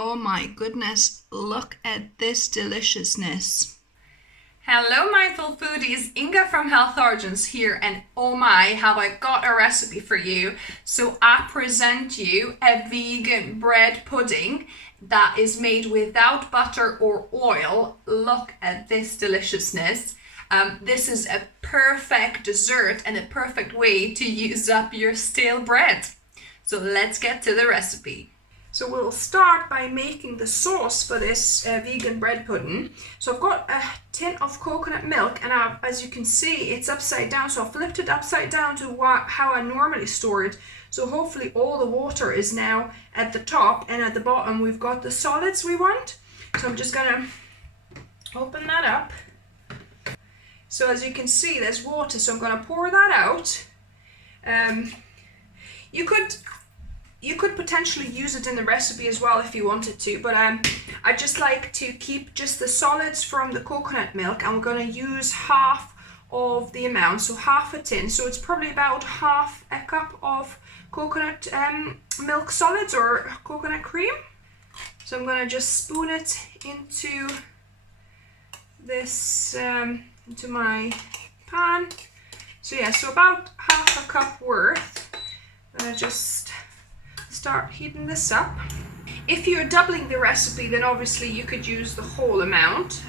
Oh my goodness, look at this deliciousness. Hello mindful foodies, Inga from Health Origins here, and oh my, have I got a recipe for you. So I present you a vegan bread pudding that is made without butter or oil. Look at this deliciousness. This is a perfect dessert and a perfect way to use up your stale bread. So let's get to the recipe. So we'll start by making the sauce for this vegan bread pudding. So I've got a tin of coconut milk, and as you can see, it's upside down. So I flipped it upside down to how I normally store it. So hopefully all the water is now at the top, and at the bottom we've got the solids we want. So I'm just gonna open that up. So as you can see, there's water, so I'm gonna pour that out. You could potentially use it in the recipe as well if you wanted to, but I just like to keep just the solids from the coconut milk, and we're going to use half of the amount, so half a tin. So it's probably about half a cup of coconut milk solids or coconut cream. So I'm going to just spoon it into this, into my pan. So yeah, so about half a cup worth. I'm going to just start heating this up. If you're doubling the recipe, then obviously you could use the whole amount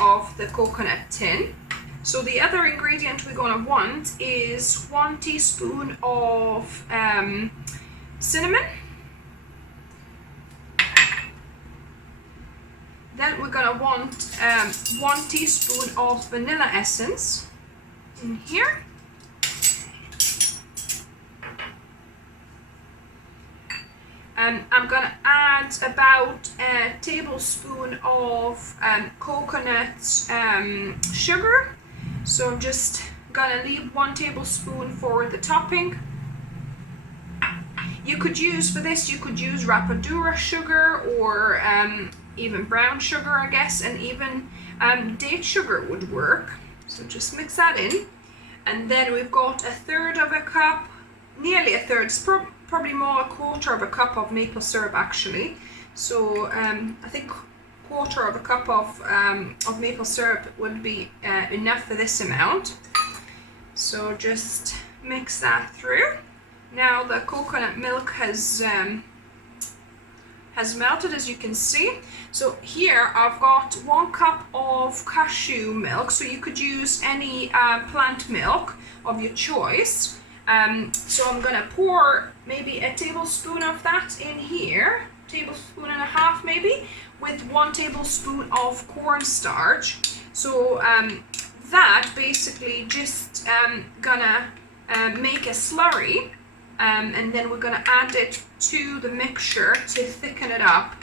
of the coconut tin. So the other ingredient we're going to want is 1 teaspoon of cinnamon. Then we're going to want 1 teaspoon of vanilla essence in here. I'm going to add about a tablespoon of coconut sugar. So I'm just going to leave 1 tablespoon for the topping. You could use, for this, you could use rapadura sugar or even brown sugar, I guess, and even date sugar would work. So just mix that in. And then we've got 1/3 of a cup, nearly 1/3, it's probably more 1/4 of a cup of maple syrup actually. So I think 1/4 of a cup of maple syrup would be enough for this amount. So just mix that through. Now the coconut milk has melted, as you can see. So here I've got 1 cup of cashew milk. So you could use any plant milk of your choice. So I'm gonna pour maybe a tablespoon of that in here, 1.5 tablespoons maybe, with 1 tablespoon of cornstarch. So that basically just gonna make a slurry, and then we're gonna add it to the mixture to thicken it up.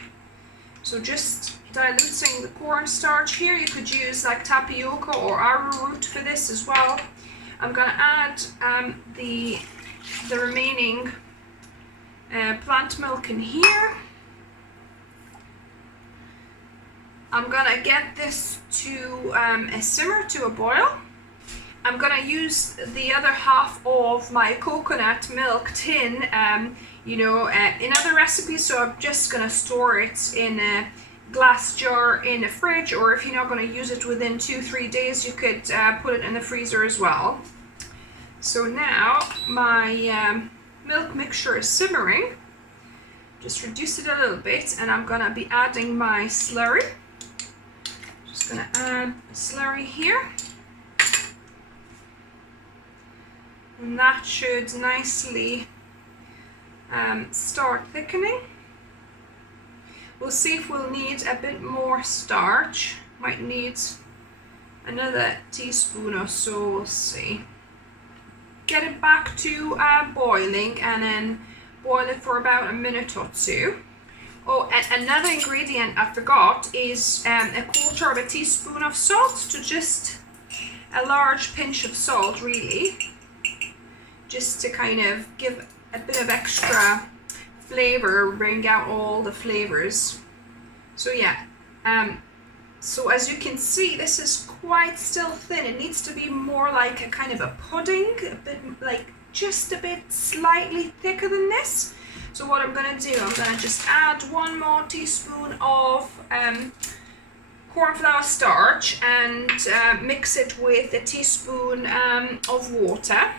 So just diluting the cornstarch here. You could use like tapioca or arrowroot for this as well. I'm going to add the remaining plant milk in here. I'm going to get this to a simmer, to a boil. I'm going to use the other half of my coconut milk tin, in other recipes, so I'm just going to store it in a glass jar in the fridge, or if you're not going to use it within 2-3 days, you could put it in the freezer as well. So now my milk mixture is simmering. Just reduce it a little bit, and I'm going to be adding my slurry. Just going to add a slurry here. And that should nicely start thickening. We'll see if we'll need a bit more starch. Might need another teaspoon or so, we'll see. Get it back to boiling, and then boil it for about a minute or 2. Oh, and another ingredient I forgot is 1/4 teaspoon of salt, to just a large pinch of salt really, just to kind of give a bit of extra flavor, bring out all the flavors. So yeah, so as you can see, this is quite still thin. It needs to be more like a kind of a pudding, a bit like just a bit slightly thicker than this. So what I'm going to do, I'm going to just add 1 more teaspoon of corn flour starch and mix it with a teaspoon of water.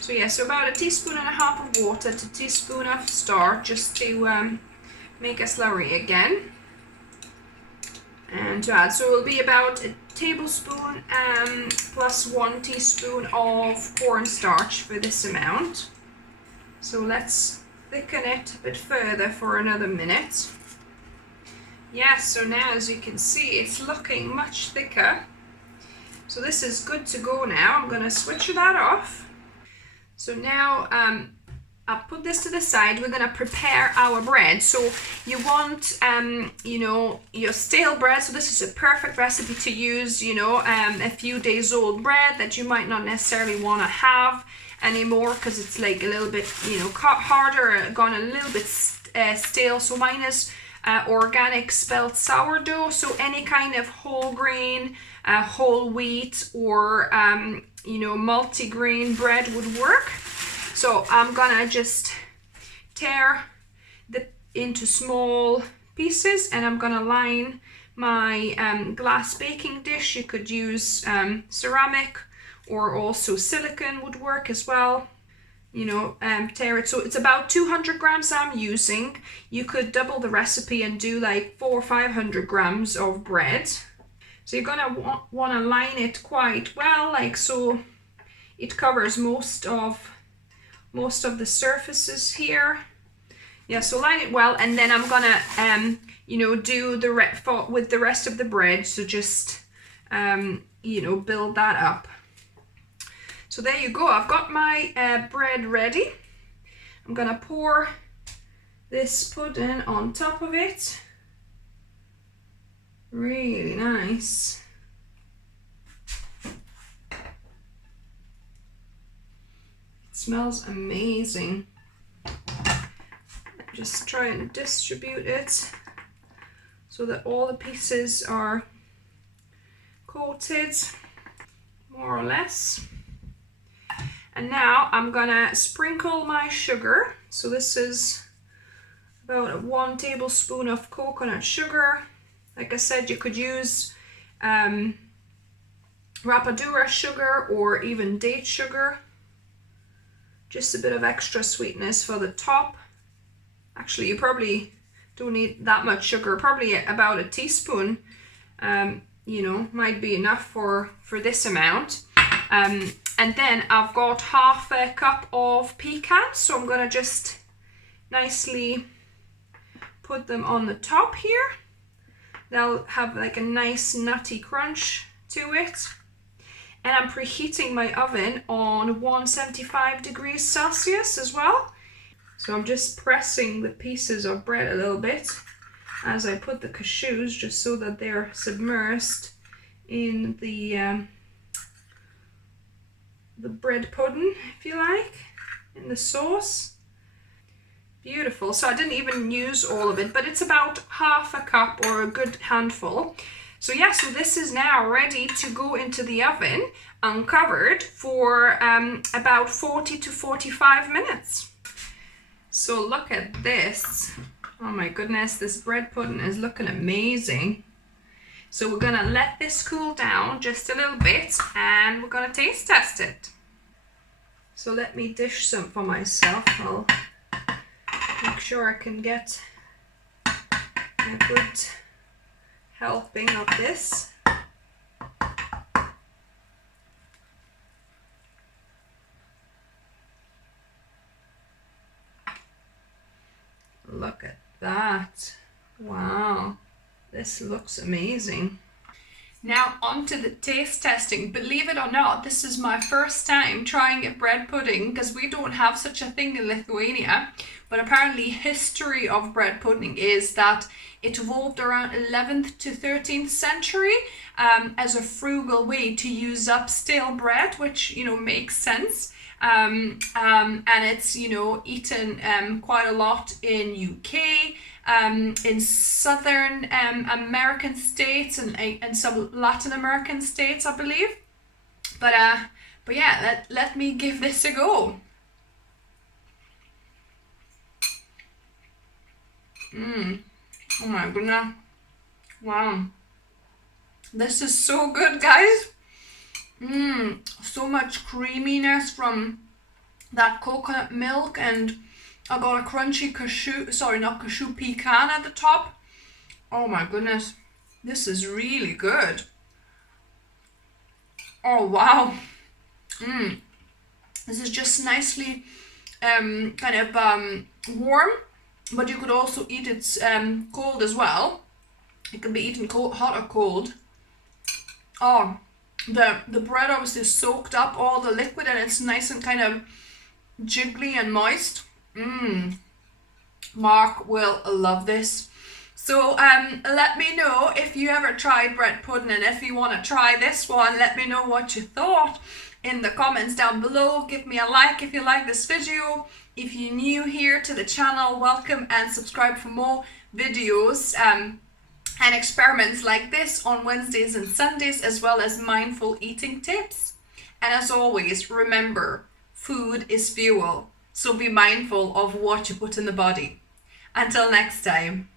So yeah, so about 1.5 teaspoons of water to 1 teaspoon of starch, just to make a slurry again. And to add, so it will be about 1 tablespoon plus 1 teaspoon of cornstarch for this amount. So let's thicken it a bit further for another minute. Yes, so now as you can see, it's looking much thicker. So this is good to go now. I'm going to switch that off. So now I'll put this to the side. We're going to prepare our bread. So you want, you know, your stale bread. So this is a perfect recipe to use, you know, a few days old bread that you might not necessarily want to have anymore because it's like a little bit, you know, harder, gone a little bit stale. So mine is organic spelt sourdough. So any kind of whole grain, whole wheat, or you know, multigrain bread would work. So I'm gonna just tear into small pieces, and I'm gonna line my glass baking dish. You could use ceramic, or also silicone would work as well. You know, tear it. So it's about 200 grams I'm using. You could double the recipe and do like 400 or 500 grams of bread. So you're gonna want to line it quite well, like so it covers most of the surfaces here. Yeah, so line it well, and then I'm gonna you know, do with the rest of the bread. So just you know, build that up. So there you go, I've got my bread ready. I'm gonna pour this pudding on top of it. Really nice. It smells amazing. Just try and distribute it so that all the pieces are coated, more or less. And now I'm gonna sprinkle my sugar. So this is about 1 tablespoon of coconut sugar. Like I said, you could use rapadura sugar or even date sugar. Just a bit of extra sweetness for the top. Actually, you probably don't need that much sugar. Probably about 1 teaspoon, you know, might be enough for this amount. And then I've got 1/2 cup of pecans, so I'm gonna just nicely put them on the top here. They'll have like a nice nutty crunch to it. And I'm preheating my oven on 175 degrees Celsius as well. So I'm just pressing the pieces of bread a little bit as I put the cashews, just so that they're submersed in the bread pudding, if you like, in the sauce. Beautiful. So I didn't even use all of it, but it's about 1/2 cup or a good handful. So yeah, so this is now ready to go into the oven uncovered for about 40 to 45 minutes. So look at this. Oh my goodness, this bread pudding is looking amazing. So we're gonna let this cool down just a little bit and we're gonna taste test it. So let me dish some for myself. I'll make sure I can get a good helping of this. Look at that. Wow, this looks amazing. Now on to the taste testing. Believe it or not, this is my first time trying a bread pudding because we don't have such a thing in Lithuania. But apparently history of bread pudding is that it evolved around 11th to 13th century as a frugal way to use up stale bread, which, you know, makes sense. And it's, you know, eaten quite a lot in UK, in southern American states and some Latin American states, I believe. But yeah, let me give this a go. Oh my goodness. Wow. This is so good, guys. So much creaminess from that coconut milk, and I got a crunchy pecan at the top. Oh my goodness. This is really good. Oh wow. This is just nicely warm, but you could also eat it cold as well. It can be eaten cold, hot or cold. Oh, the bread obviously soaked up all the liquid, and it's nice and kind of jiggly and moist. Mark will love this. So let me know if you ever tried bread pudding, and if you want to try this one, let me know what you thought in the comments down below. Give me a like if you like this video. If you're new here to the channel, welcome, and subscribe for more videos and experiments like this on Wednesdays and Sundays, as well as mindful eating tips. And as always, remember, food is fuel, so be mindful of what you put in the body. Until next time.